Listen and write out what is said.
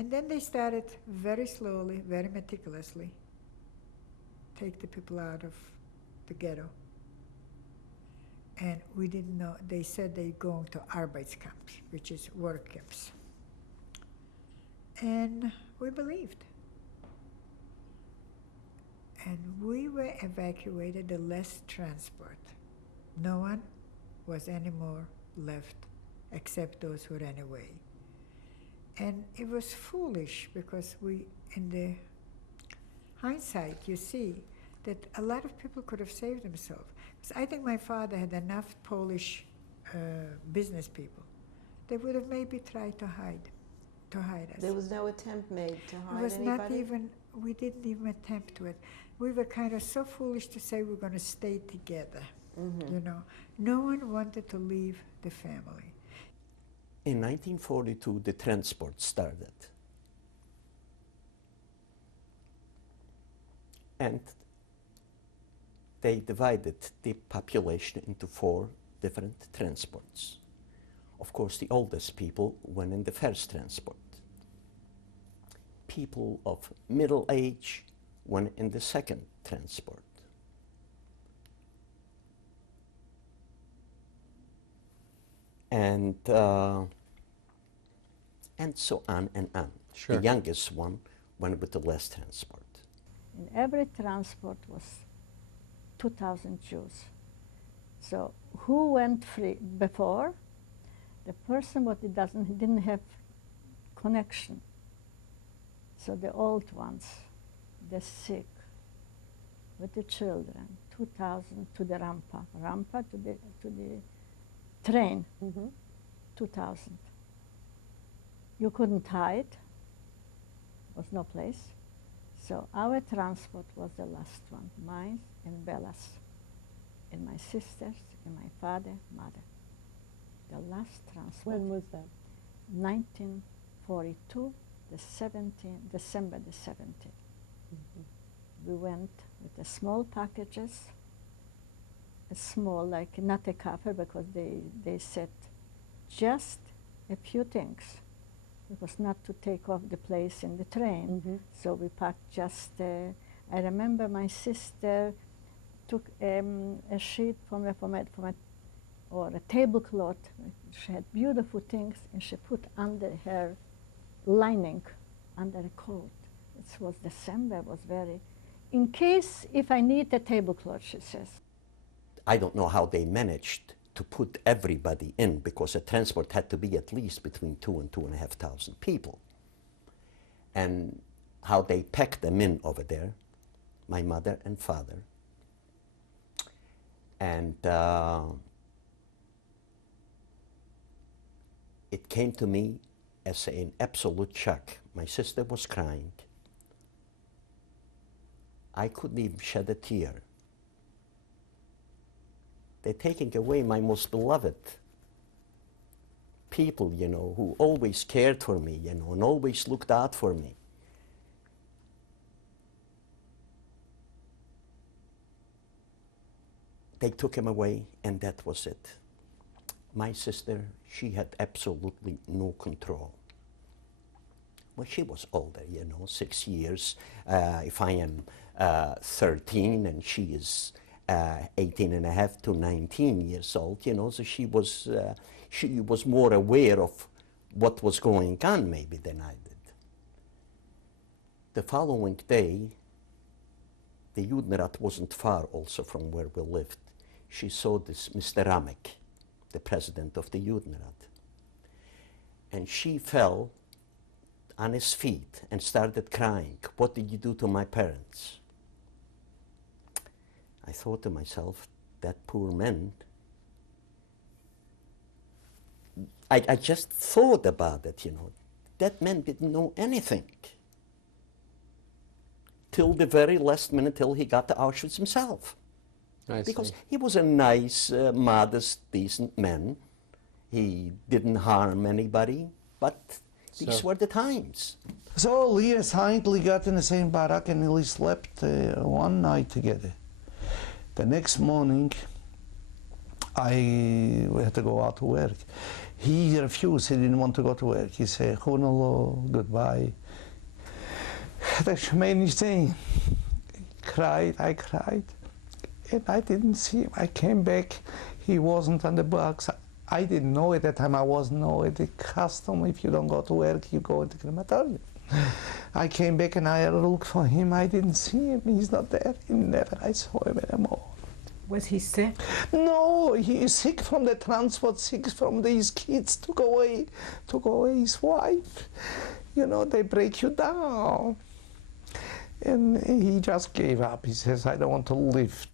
And then they started very slowly, very meticulously, take the people out of the ghetto. And we didn't know, they said they're going to Arbeitskamps, which is work camps. And we believed. And we were evacuated, the less transport. No one was anymore left except those who ran away. And it was foolish because we, in the hindsight, you see that a lot of people could have saved themselves. Because I think my father had enough Polish business people. They would have maybe tried to hide us. There was no attempt made to hide It was anybody? not even, we didn't even attempt to it. We were kind of so foolish to say we're going to stay together, you know. No one wanted to leave the family. In 1942, the transport started. And they divided the population into 4 different transports. Of course, the oldest people went in the first transport. People of middle age went in the second transport. And so on and on. Sure. The youngest one went with the last transport. In every transport was 2,000 Jews. So who went free before? The person what didn't have connection. So the old ones, the sick, with the children, 2,000 to the rampa to the train, 2,000. You couldn't hide, was no place. So our transport was the last one, mine and Bella's, and my sisters, and my father, mother. The last transport. When was that? 1942, December the 17th. We went with the small packages, a small, like not a cover, because they said just a few things. It was not to take off the place in the train. So we packed just, I remember my sister took a sheet from a or a tablecloth. She had beautiful things, and she put under her lining, under a coat. It was December, was very, in case if I need a tablecloth, she says. I don't know how they managed to put everybody in, because a transport had to be at least between 2,000 and 2,500 people. And how they packed them in over there, my mother and father. And it came to me as an absolute shock. My sister was crying. I couldn't even shed a tear. They're taking away my most beloved people, you know, who always cared for me, you know, and always looked out for me. They took him away, and that was it. My sister, she had absolutely no control. Well, she was older, you know, 6 years. If I am 13 and she is 18 and a half to 19 years old, you know, so she was more aware of what was going on maybe than I did. The following day, the Judenrat wasn't far also from where we lived. She saw this Mr. Ramek, the president of the Judenrat, and she fell on his feet and started crying. What did you do to my parents? I thought to myself, that poor man. I just thought about it, you know. That man didn't know anything till the very last minute, till he got to Auschwitz himself. Because he was a nice, modest, decent man. He didn't harm anybody, but these were the times. So Leah's Hindley got in the same barack and nearly slept one night together. The next morning, I had to go out to work. He refused, he didn't want to go to work. He said, Hunolo, goodbye. That's many things. I cried, and I didn't see him. I came back, he wasn't on the box. I didn't know at that time, I wasn't know the custom, if you don't go to work, you go into crematorium. I came back and I looked for him, I didn't see him, he's not there, I saw him anymore. Was he sick? No, he is sick from the transport, sick from these kids, took away his wife. You know, they break you down. And he just gave up. He says, I don't want to live.